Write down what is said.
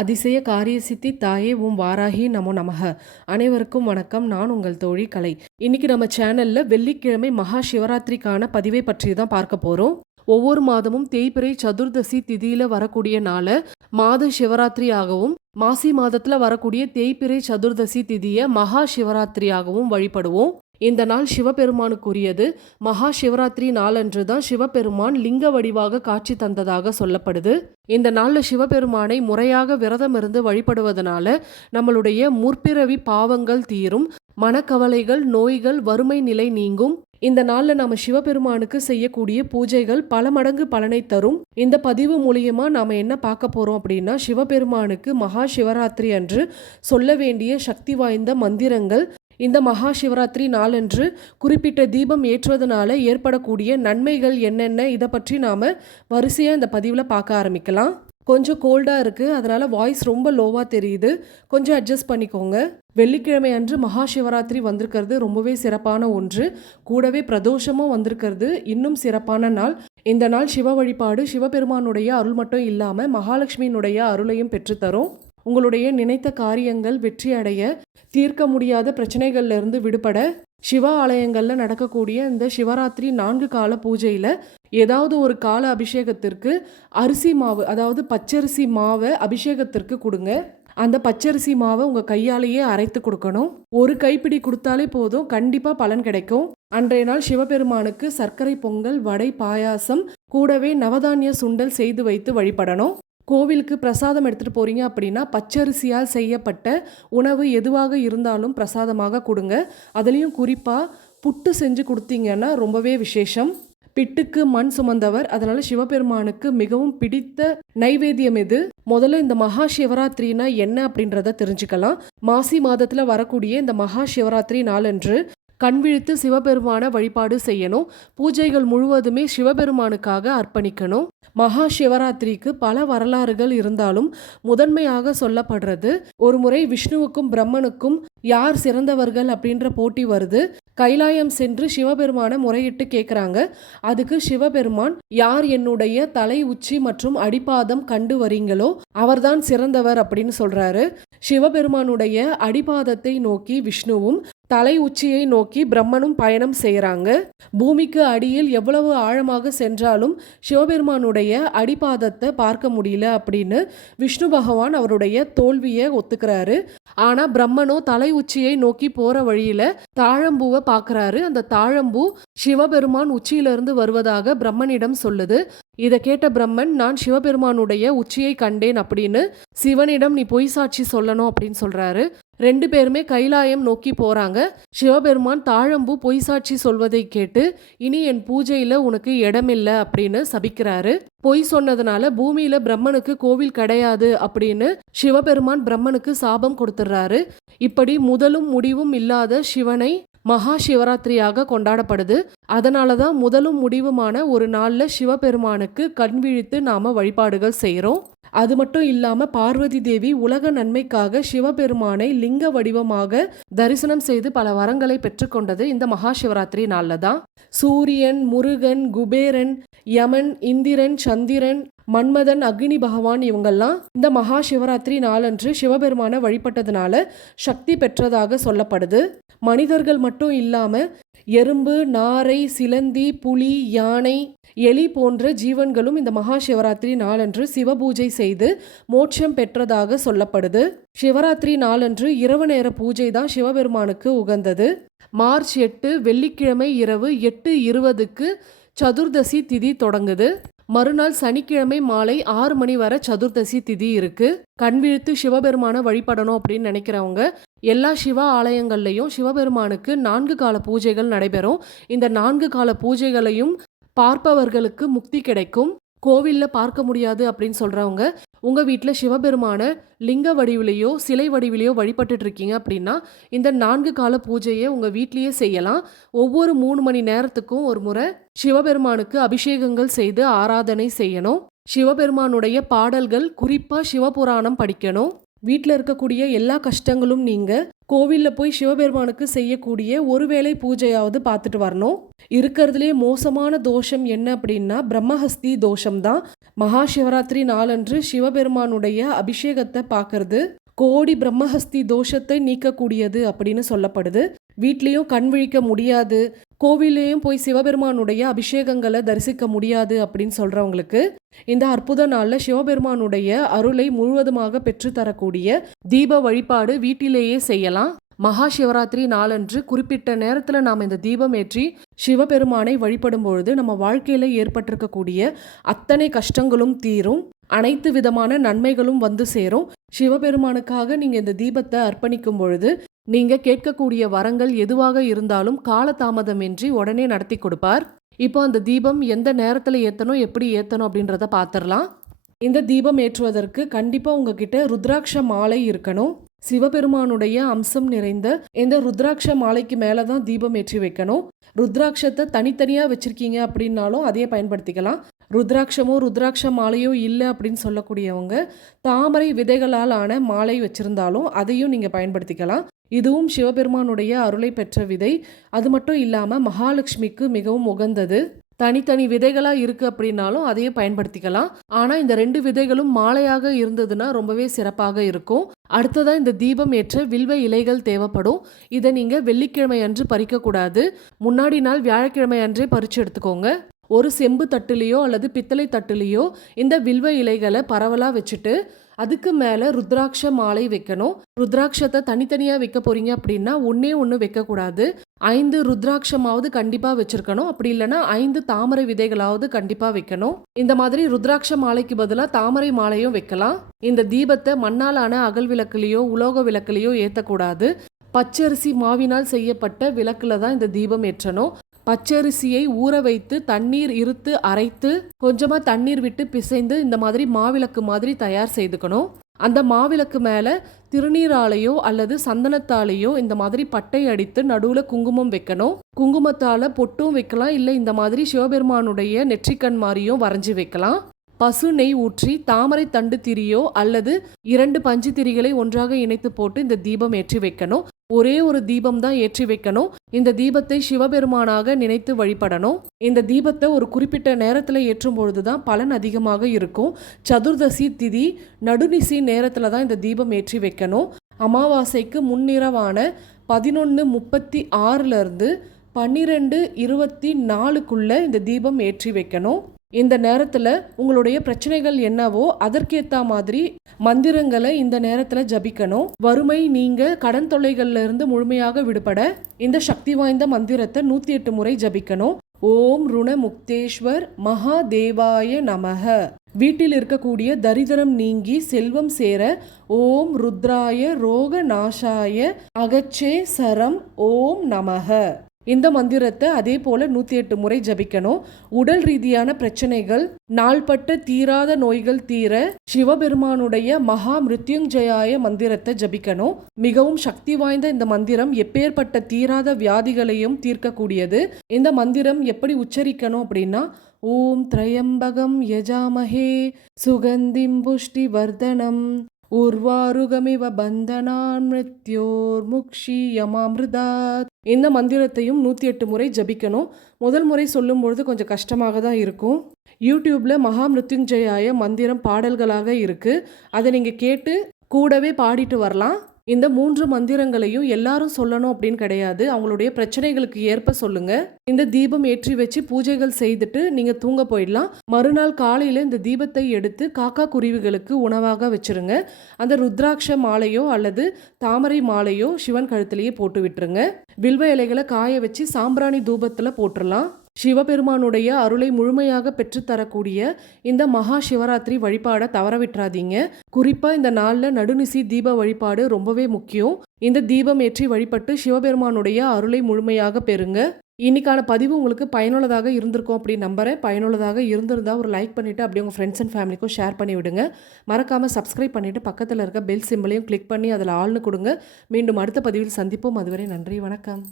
அதிசய காரிய சித்தி தாயே உம் வாராகி நமோ நமக. அனைவருக்கும் வணக்கம். நான் உங்கள் தோழி கலை. இன்னைக்கு நம்ம சேனல்ல வெள்ளிக்கிழமை மகா சிவராத்திரிக்கான பதிவை பற்றி தான் பார்க்க போறோம். ஒவ்வொரு மாதமும் தேய்பிறை சதுர்தசி திதியில வரக்கூடிய நாள மாத சிவராத்திரியாகவும், மாசி மாதத்துல வரக்கூடிய தேய்பிறை சதுர்தசி திதிய மகா சிவராத்திரியாகவும் வழிபடுவோம். இந்த நாள் சிவபெருமானுக்குரியது. மகா சிவராத்திரி நாளன்று தான் சிவபெருமான் லிங்க வடிவாக காட்சி தந்ததாக சொல்லப்படுது. இந்த நாள்ல சிவபெருமானை முறையாக விரதம் இருந்து வழிபடுவதனால நம்மளுடைய முற்பிறவி பாவங்கள் தீரும், மனக்கவலைகள், நோய்கள், வறுமை நிலை நீங்கும். இந்த நாள்ல நம்ம சிவபெருமானுக்கு செய்யக்கூடிய பூஜைகள் பல மடங்கு பலனை தரும். இந்த பதிவு மூலியமா நாம என்ன பார்க்க போறோம் அப்படின்னா, சிவபெருமானுக்கு மகா சிவராத்திரி அன்று சொல்ல வேண்டிய சக்தி வாய்ந்த மந்திரங்கள், இந்த மகா சிவராத்திரி நாளன்று குறிப்பிட்ட தீபம் ஏற்றுவதனால ஏற்படக்கூடிய நன்மைகள் என்னென்ன, இதை பற்றி நாம் வரிசையாக இந்த பதிவில் பார்க்க ஆரம்பிக்கலாம். கொஞ்சம் கோல்டாக இருக்குது, அதனால் வாய்ஸ் ரொம்ப லோவாக தெரியுது, கொஞ்சம் அட்ஜஸ்ட் பண்ணிக்கோங்க. வெள்ளிக்கிழமை அன்று மகா சிவராத்திரி வந்திருக்கிறது ரொம்பவே சிறப்பான ஒன்று. கூடவே பிரதோஷமும் வந்திருக்கிறது இன்னும் சிறப்பான நாள். இந்த நாள் சிவ வழிபாடு, சிவபெருமானுடைய அருள் மட்டும் இல்லாமல் மகாலட்சுமியினுடைய அருளையும் பெற்றுத்தரும். உங்களுடைய நினைத்த காரியங்கள் வெற்றி அடைய, தீர்க்க முடியாத பிரச்சனைகள்ல இருந்து விடுபட, சிவ ஆலயங்களில் நடக்கக்கூடிய இந்த சிவராத்திரி 4 கால பூஜையில் ஏதாவது ஒரு கால அபிஷேகத்திற்கு அரிசி மாவு, அதாவது பச்சரிசி மாவை அபிஷேகத்திற்கு கொடுங்க. அந்த பச்சரிசி மாவை உங்கள் கையாலேயே அரைத்து கொடுக்கணும். ஒரு கைப்பிடி கொடுத்தாலே போதும், கண்டிப்பாக பலன் கிடைக்கும். அன்றைய நாள் சிவபெருமானுக்கு சர்க்கரை பொங்கல், வடை, பாயாசம், கூடவே நவதானிய சுண்டல் செய்து வைத்து வழிபடணும். கோவிலுக்கு பிரசாதம் எடுத்துகிட்டு போகிறீங்க அப்படின்னா பச்சரிசியால் செய்யப்பட்ட உணவு எதுவாக இருந்தாலும் பிரசாதமாக கொடுங்க. அதுலேயும் குறிப்பாக புட்டு செஞ்சு கொடுத்தீங்கன்னா ரொம்பவே விசேஷம். பிட்டுக்கு மண் சுமந்தவர், அதனால சிவபெருமானுக்கு மிகவும் பிடித்த நைவேத்தியம் எது? முதல்ல இந்த மகா சிவராத்திரினா என்ன அப்படின்றத தெரிஞ்சுக்கலாம். மாசி மாதத்தில் வரக்கூடிய இந்த மகா சிவராத்திரி நாளன்று கண் விழித்து சிவபெருமான வழிபாடு செய்யணும். பூஜைகள் முழுவதுமே சிவபெருமானுக்காக அர்ப்பணிக்கணும். மகா சிவராத்திரிக்கு பல வரலாறுகள் இருந்தாலும் முதன்மையாக சொல்லப்படுறது, ஒரு முறை விஷ்ணுவுக்கும் பிரம்மனுக்கும் யார் சிறந்தவர்கள் அப்படின்ற போட்டி வருது. கைலாயம் சென்று சிவபெருமான முறையிட்டு கேட்குறாங்க. அதுக்கு சிவபெருமான், யார் என்னுடைய தலை உச்சி மற்றும் அடிப்பாதம் கண்டு வரீங்களோ அவர்தான் சிறந்தவர் அப்படின்னு சொல்றாரு. சிவபெருமானுடைய அடிபாதத்தை நோக்கி விஷ்ணுவும், தலை உச்சியை நோக்கி பிரம்மனும் பயணம் செய்கிறாங்க. பூமிக்கு அடியில் எவ்வளவு ஆழமாக சென்றாலும் சிவபெருமானுடைய அடிபாதத்தை பார்க்க முடியல அப்படின்னு விஷ்ணு பகவான் அவருடைய தோல்வியை ஒத்துக்கிறாரு. ஆனால் பிரம்மனோ தலை உச்சியை நோக்கி போகிற வழியில் தாழம்பூவை பார்க்குறாரு. அந்த தாழம்பூ சிவபெருமான் உச்சியிலிருந்து வருவதாக பிரம்மனிடம் சொல்லுது. இதை கேட்ட பிரம்மன், நான் சிவபெருமானுடைய உச்சியை கண்டேன் அப்படின்னு சிவனிடம் நீ பொய் சாட்சி சொல்லணும் அப்படின்னு சொல்றாரு. 2 பேருமே கைலாயம் நோக்கி போறாங்க. சிவபெருமான் தாழம்பூ பொய் சாட்சி சொல்வதை கேட்டு, இனி என் பூஜையில உனக்கு இடமில்லை அப்படின்னு சபிக்கிறாரு. பொய் சொன்னதுனால பூமியில பிரம்மனுக்கு கோவில் கிடையாது அப்படின்னு சிவபெருமான் பிரம்மனுக்கு சாபம் கொடுத்துடுறாரு. இப்படி முதலும் முடிவும் இல்லாத சிவனை மகா சிவராத்திரியாக கொண்டாடப்படுது. அதனாலதான் முதலும் முடிவுமான ஒரு நாள்ல சிவபெருமானுக்கு கண் விழித்து நாம வழிபாடுகள் செய்யறோம். அது மட்டும் இல்லாம பார்வதி தேவி உலக நன்மைக்காக சிவபெருமானை லிங்க வடிவமாக தரிசனம் செய்து பல வரங்களை பெற்றுக்கொண்டது இந்த மகா சிவராத்திரி நாள்ல தான். சூரியன், முருகன், குபேரன், யமன், இந்திரன், சந்திரன், மன்மதன், அக்னி பகவான் இவங்கெல்லாம் இந்த மகா சிவராத்திரி நாளன்று சிவபெருமான வழிபட்டதுனால சக்தி பெற்றதாக சொல்லப்படுது. மனிதர்கள் மட்டும் இல்லாம எறும்பு, நாரை, சிலந்தி, புலி, யானை, எலி போன்ற ஜீவன்களும் இந்த மகா சிவராத்திரி நாளன்று சிவபூஜை செய்து மோட்சம் பெற்றதாக சொல்லப்படுது. சிவராத்திரி நாளன்று இரவு நேர பூஜை தான் சிவபெருமானுக்கு உகந்தது. மார்ச் 8 வெள்ளிக்கிழமை இரவு 8:20க்கு சதுர்தசி திதி தொடங்குது. மறுநாள் சனிக்கிழமை மாலை 6 மணி வரை சதுர்தசி திதி இருக்கு. கண் விழித்து சிவபெருமான வழிபடணும் அப்படின்னு நினைக்கிறவங்க எல்லா சிவ ஆலயங்கள்லையும் சிவபெருமானுக்கு 4 கால பூஜைகள் நடைபெறும். இந்த 4 கால பூஜைகளையும் பார்ப்பவர்களுக்கு முக்தி கிடைக்கும். கோவிலில் பார்க்க முடியாது அப்படின்னு சொல்கிறவங்க உங்கள் வீட்டில் சிவபெருமான லிங்க வடிவிலையோ சிலை வடிவிலையோ வழிபட்டுட்டு இருக்கீங்க அப்படின்னா இந்த 4 கால பூஜையை உங்கள் வீட்லேயே செய்யலாம். ஒவ்வொரு 3 மணி நேரத்துக்கும் ஒரு முறை சிவபெருமானுக்கு அபிஷேகங்கள் செய்து ஆராதனை செய்யணும். சிவபெருமானுடைய பாடல்கள், குறிப்பாக சிவபுராணம் படிக்கணும். வீட்ல இருக்கக்கூடிய எல்லா கஷ்டங்களும் நீங்க கோவில்ல போய் சிவபெருமானுக்கு செய்யக்கூடிய ஒருவேளை பூஜையாவது பார்த்துட்டு வரணும். இருக்கிறதுலே மோசமான தோஷம் என்ன அப்படின்னா பிரம்மஹஸ்தி தோஷம் தான். மகா சிவராத்திரி நாளன்று சிவபெருமானுடைய அபிஷேகத்தை பார்க்கறது கோடி பிரம்மஹஸ்தி தோஷத்தை நீக்கக்கூடியது அப்படின்னு சொல்லப்படுது. வீட்லேயும் கண் விழிக்க முடியாது, கோவிலையும் போய் சிவபெருமானுடைய அபிஷேகங்களை தரிசிக்க முடியாது அப்படின்னு சொல்றவங்களுக்கு இந்த அற்புத நாளில் சிவபெருமானுடைய அருளை முழுவதுமாக பெற்றுத்தரக்கூடிய தீப வழிபாடு வீட்டிலேயே செய்யலாம். மகா சிவராத்திரி நாளன்று குறிப்பிட்ட நேரத்தில் நாம் இந்த தீபம் ஏற்றி சிவபெருமானை வழிபடும் பொழுது நம்ம வாழ்க்கையில் ஏற்பட்டிருக்கக்கூடிய அத்தனை கஷ்டங்களும் தீரும், அனைத்து விதமான நன்மைகளும் வந்து சேரும். சிவபெருமானுக்காக நீங்கள் இந்த தீபத்தை அர்ப்பணிக்கும் பொழுது நீங்கள் கேட்கக்கூடிய வரங்கள் எதுவாக இருந்தாலும் காலதாமதமின்றி உடனே நடத்தி கொடுப்பார். இப்போ அந்த தீபம் எந்த நேரத்தில் ஏற்றணும், எப்படி ஏற்றணும் அப்படின்றத பார்த்துடலாம். இந்த தீபம் ஏற்றுவதற்கு கண்டிப்பாக உங்ககிட்ட ருத்ராட்ச மாலை இருக்கணும். சிவபெருமானுடைய அம்சம் நிறைந்த இந்த ருத்ராட்ச மாலைக்கு மேலே தான் தீபம் ஏற்றி வைக்கணும். ருத்ராட்சத்தை தனித்தனியாக வச்சுருக்கீங்க அப்படின்னாலும் அதையே பயன்படுத்திக்கலாம். ருத்ராட்சமோ ருத்ராட்ச மாலையோ இல்லை அப்படின்னு சொல்லக்கூடியவங்க தாமரை விதைகளால் ஆன மாலை வச்சுருந்தாலும் அதையும் நீங்கள் பயன்படுத்திக்கலாம். இதுவும் சிவபெருமானுடைய அருளை பெற்ற விதை. அது மட்டும் இல்லாமல் மகாலட்சுமிக்கு மிகவும் உகந்தது. தனித்தனி விதைகளாக இருக்குது அப்படின்னாலும் அதையும் பயன்படுத்திக்கலாம். ஆனால் இந்த 2 விதைகளும் மாலையாக இருந்ததுன்னா ரொம்பவே சிறப்பாக இருக்கும். அடுத்ததாக இந்த தீபம் ஏற்ற வில்வ இலைகள் தேவைப்படும். இதை நீங்கள் வெள்ளிக்கிழமை அன்று பறிக்கக்கூடாது, முன்னாடி நாள் வியாழக்கிழமை அன்றே பறித்து எடுத்துக்கோங்க. ஒரு செம்பு தட்டுலேயோ அல்லது பித்தளை தட்டுலேயோ இந்த வில்வ இலைகளை பரவலாக வச்சுட்டு அதுக்கு மேலே ருத்ராட்ச மாலை வைக்கணும். ருத்ராட்சத்தை தனித்தனியாக வைக்க போகிறீங்க அப்படின்னா ஒன்று வைக்கக்கூடாது, 5 ருத்ராட்சமாவது கண்டிப்பாக வச்சுருக்கணும். அப்படி இல்லைன்னா 5 தாமரை விதைகளாவது கண்டிப்பாக வைக்கணும். இந்த மாதிரி ருத்ராட்ச மாலைக்கு பதிலாக தாமரை மாலையும் வைக்கலாம். இந்த தீபத்தை மண்ணாலான அகல் விளக்குலேயோ உலோக விளக்குலேயோ ஏற்றக்கூடாது. பச்சரிசி மாவினால் செய்யப்பட்ட விளக்குல தான் இந்த தீபம் ஏற்றணும். பச்சரிசியை ஊற வைத்து தண்ணீர் இருத்து அரைத்து கொஞ்சமாக தண்ணீர் விட்டு பிசைந்து இந்த மாதிரி மாவிளக்கு மாதிரி தயார் செய்துக்கணும். அந்த மாவிளக்கு மேலே திருநீராலையோ அல்லது சந்தனத்தாலேயோ இந்த மாதிரி பட்டை அடித்து நடுவில் குங்குமம் வைக்கணும். குங்குமத்தால் பொட்டும் வைக்கலாம், இல்லை இந்த மாதிரி சிவபெருமானுடைய நெற்றிக்கண் மாதிரியும் வரைஞ்சி வைக்கலாம். பசு நெய் ஊற்றி தாமரை தண்டு திரியோ அல்லது 2 பஞ்சு திரிகளை ஒன்றாக இணைத்து போட்டு இந்த தீபம் ஏற்றி வைக்கணும். ஒரே ஒரு தீபம் தான் ஏற்றி வைக்கணும். இந்த தீபத்தை சிவபெருமானாக நினைத்து வழிபடணும். இந்த தீபத்தை ஒரு குறிப்பிட்ட நேரத்தில் ஏற்றும் பொழுது தான் பலன் அதிகமாக இருக்கும். சதுர்தசி திதி நடுநிசி நேரத்தில் தான் இந்த தீபம் ஏற்றி வைக்கணும். அமாவாசைக்கு முன்னிரவான 11:36 12:24 இந்த தீபம் ஏற்றி வைக்கணும். இந்த நேரத்தில் உங்களுடைய பிரச்சனைகள் என்னவோ அதற்கேற்ற மாதிரி மந்திரங்களை இந்த நேரத்தில் ஜபிக்கணும். வறுமை நீங்க கடன் தொல்லைகள்ல இருந்து முழுமையாக விடுபட இந்த சக்தி வாய்ந்த மந்திரத்தை 108 முறை ஜபிக்கணும். ஓம் ருண முக்தேஸ்வர் மகாதேவாய நமக. வீட்டில் இருக்கக்கூடிய தரித்திரம் நீங்கி செல்வம் சேர ஓம் ருத்ராய ரோக நாசாய அகச்சே சரம் ஓம் நமக. இந்த மந்திரத்தை அதே போல 108 முறை ஜபிக்கணும். உடல் ரீதியான பிரச்சனைகள், நாள்பட்ட தீராத நோய்கள் தீர சிவபெருமானுடைய மகா மிருத்யுஞ்சயாய மந்திரத்தை ஜபிக்கணும். மிகவும் சக்தி வாய்ந்த இந்த மந்திரம் எப்பேற்பட்ட தீராத வியாதிகளையும் தீர்க்கக்கூடியது. இந்த மந்திரம் எப்படி உச்சரிக்கணும் அப்படின்னா ஓம் திரையம்பகம் யஜாமஹே சுகந்திம் புஷ்டி வர்தனம் உர்வாருகமிவ பந்தனான் மிருத்யோர் முக்ஷி யமாமிருதாத். இந்த மந்திரத்தையும் 108 முறை ஜபிக்கணும். முதல் முறை சொல்லும் பொழுது கொஞ்சம் கஷ்டமாக தான் இருக்கும். யூடியூப்ல மகா மிருத்யுஞ்சயாய மந்திரம் பாடல்களாக இருக்கு, அதை நீங்க கேட்டு கூடவே பாடிட்டு வரலாம். இந்த 3 மந்திரங்களையும் எல்லாரும் சொல்லணும் அப்படின்னு கிடையாது, அவங்களுடைய பிரச்சனைகளுக்கு ஏற்ப சொல்லுங்க. இந்த தீபம் ஏற்றி வச்சு பூஜைகள் செய்துட்டு நீங்க தூங்க போயிடலாம். மறுநாள் காலையில இந்த தீபத்தை எடுத்து காக்கா குருவிகளுக்கு உணவாக வச்சிருங்க. அந்த ருத்ராட்ச மாலையோ அல்லது தாமரை மாலையோ சிவன் கழுத்திலேயே போட்டு விட்டுருங்க. வில்வ இலைகளை காய வச்சு சாம்பிராணி தூபத்துல போட்டுடலாம். சிவபெருமானுடைய அருளை முழுமையாக பெற்றுத்தரக்கூடிய இந்த மகா சிவராத்திரி வழிபாடை தவற விட்டுறாதீங்க. குறிப்பா இந்த நாள்ல நடுநிசி தீப வழிபாடு ரொம்பவே முக்கியம். இந்த தீபம் ஏற்றி வழிபட்டு சிவபெருமானுடைய அருளை முழுமையாக பெறுங்க. இன்னைக்கான பதிவு உங்களுக்கு பயனுள்ளதாக இருந்திருக்கும் அப்படின்னு நம்புறேன். பயனுள்ளதாக இருந்திருந்தா ஒரு லைக் பண்ணிட்டு அப்படியே உங்க ஃப்ரெண்ட்ஸ் அண்ட் ஃபேமிலிக்கும் ஷேர் பண்ணி விடுங்க. மறக்காம சப்ஸ்கிரைப் பண்ணிட்டு பக்கத்தில் இருக்க பெல் சிம்பிளையும் கிளிக் பண்ணி அதில் ஆள்னு கொடுங்க. மீண்டும் அடுத்த பதிவில் சந்திப்போம். அதுவரை நன்றி, வணக்கம்.